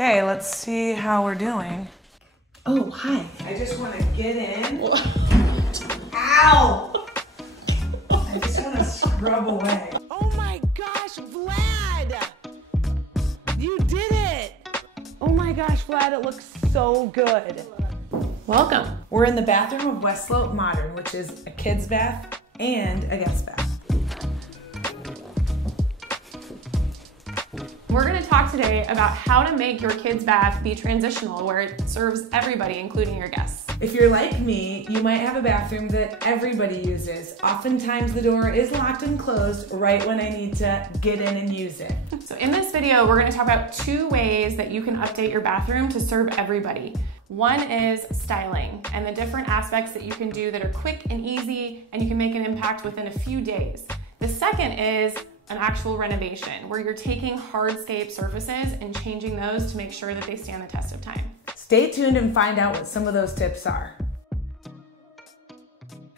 Okay, let's see how we're doing. Oh, hi. I just want to get in. Ow! I just want to scrub away. Oh my gosh, Vlad! You did it! Oh my gosh, Vlad, it looks so good. Welcome. We're in the bathroom of West Slope Modern, which is a kid's bath and a guest bath. We're going to talk today about how to make your kid's bath be transitional, where it serves everybody, including your guests. If you're like me, you might have a bathroom that everybody uses. Oftentimes the door is locked and closed right when I need to get in and use it. So in this video, we're going to talk about 2 ways that you can update your bathroom to serve everybody. One is styling and the different aspects that you can do that are quick and easy and you can make an impact within a few days. The second is an actual renovation where you're taking hardscape surfaces and changing those to make sure that they stand the test of time. Stay tuned and find out what some of those tips are.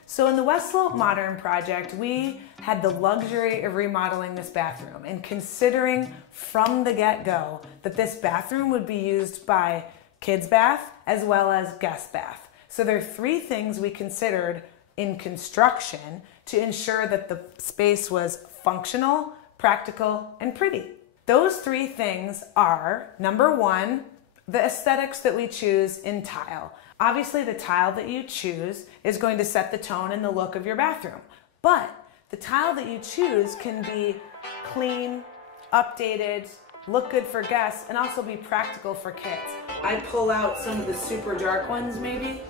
So in the West Slope Modern project, we had the luxury of remodeling this bathroom and considering from the get-go that this bathroom would be used by kids bath as well as guest bath. So there are 3 things we considered in construction to ensure that the space was functional, practical, and pretty. Those 3 things are, number 1, the aesthetics that we choose in tile. Obviously, the tile that you choose is going to set the tone and the look of your bathroom, but the tile that you choose can be clean, updated, look good for guests, and also be practical for kids. I pull out some of the super dark ones maybe,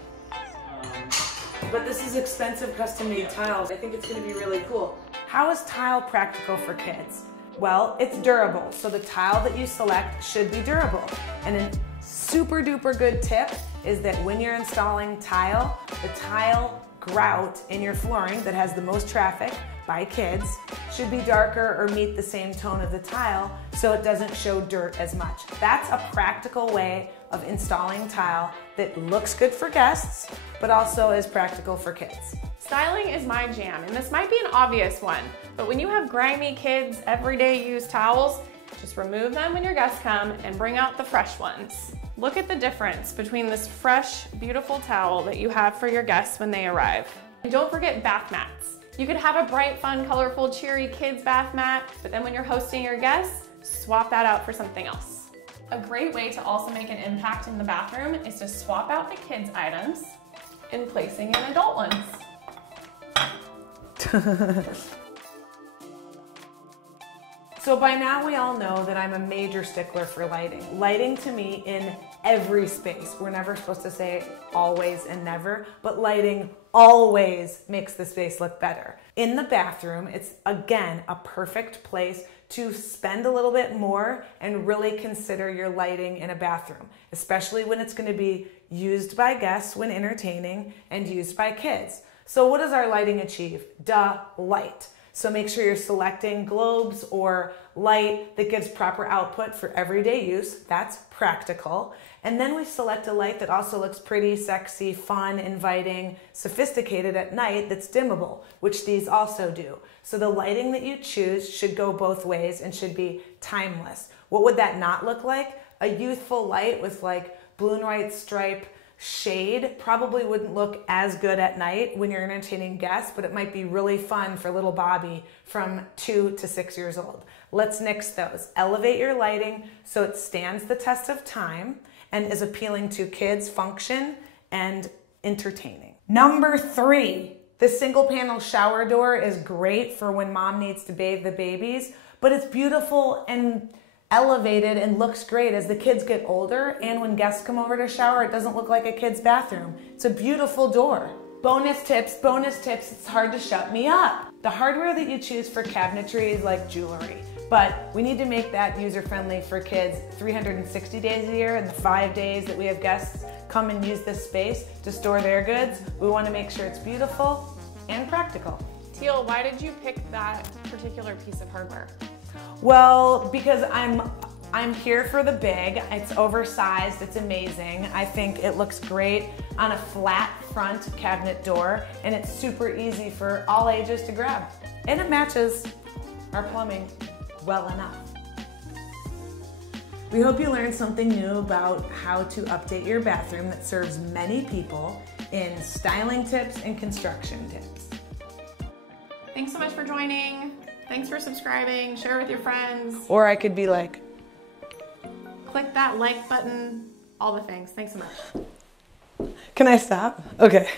but this is expensive custom-made tiles. I think it's gonna be really cool. How is tile practical for kids? Well, it's durable, so the tile that you select should be durable. And a super duper good tip is that when you're installing tile, the tile grout in your flooring that has the most traffic by kids should be darker or meet the same tone of the tile so it doesn't show dirt as much. That's a practical way of installing tile that looks good for guests, but also is practical for kids. Styling is my jam, and this might be an obvious one, but when you have grimy kids' everyday use towels, just remove them when your guests come and bring out the fresh ones. Look at the difference between this fresh, beautiful towel that you have for your guests when they arrive. And don't forget bath mats. You could have a bright, fun, colorful, cheery kids bath mat, but then when you're hosting your guests, swap that out for something else. A great way to also make an impact in the bathroom is to swap out the kids' items and placing in adult ones. So by now we all know that I'm a major stickler for lighting. Lighting to me in every space. We're never supposed to say always and never, but lighting always makes the space look better. In the bathroom, it's again a perfect place to spend a little bit more and really consider your lighting in a bathroom, especially when it's going to be used by guests when entertaining and used by kids. So what does our lighting achieve? Light. So make sure you're selecting globes or light that gives proper output for everyday use. That's practical. And then we select a light that also looks pretty, sexy, fun, inviting, sophisticated at night that's dimmable, which these also do. So the lighting that you choose should go both ways and should be timeless. What would that not look like? A youthful light with like blue and white stripe shade probably wouldn't look as good at night when you're entertaining guests, but it might be really fun for little Bobby from 2 to 6 years old. Let's nix those. Elevate your lighting so it stands the test of time and is appealing to kids, function, and entertaining. Number 3, the single panel shower door is great for when mom needs to bathe the babies, but it's beautiful and elevated and looks great as the kids get older, and when guests come over to shower, it doesn't look like a kid's bathroom. It's a beautiful door. Bonus tips, it's hard to shut me up. The hardware that you choose for cabinetry is like jewelry, but we need to make that user-friendly for kids 360 days a year, and the 5 days that we have guests come and use this space to store their goods, we want to make sure it's beautiful and practical. Teal, why did you pick that particular piece of hardware? Well, because I'm here for the big. It's oversized, it's amazing. I think it looks great on a flat front cabinet door, and it's super easy for all ages to grab. And it matches our plumbing well enough. We hope you learned something new about how to update your bathroom that serves many people in styling tips and construction tips. Thanks so much for joining. Thanks for subscribing. Share with your friends. Or I could be like, Click that like button. All the things. Thanks so much. can I stop? Okay.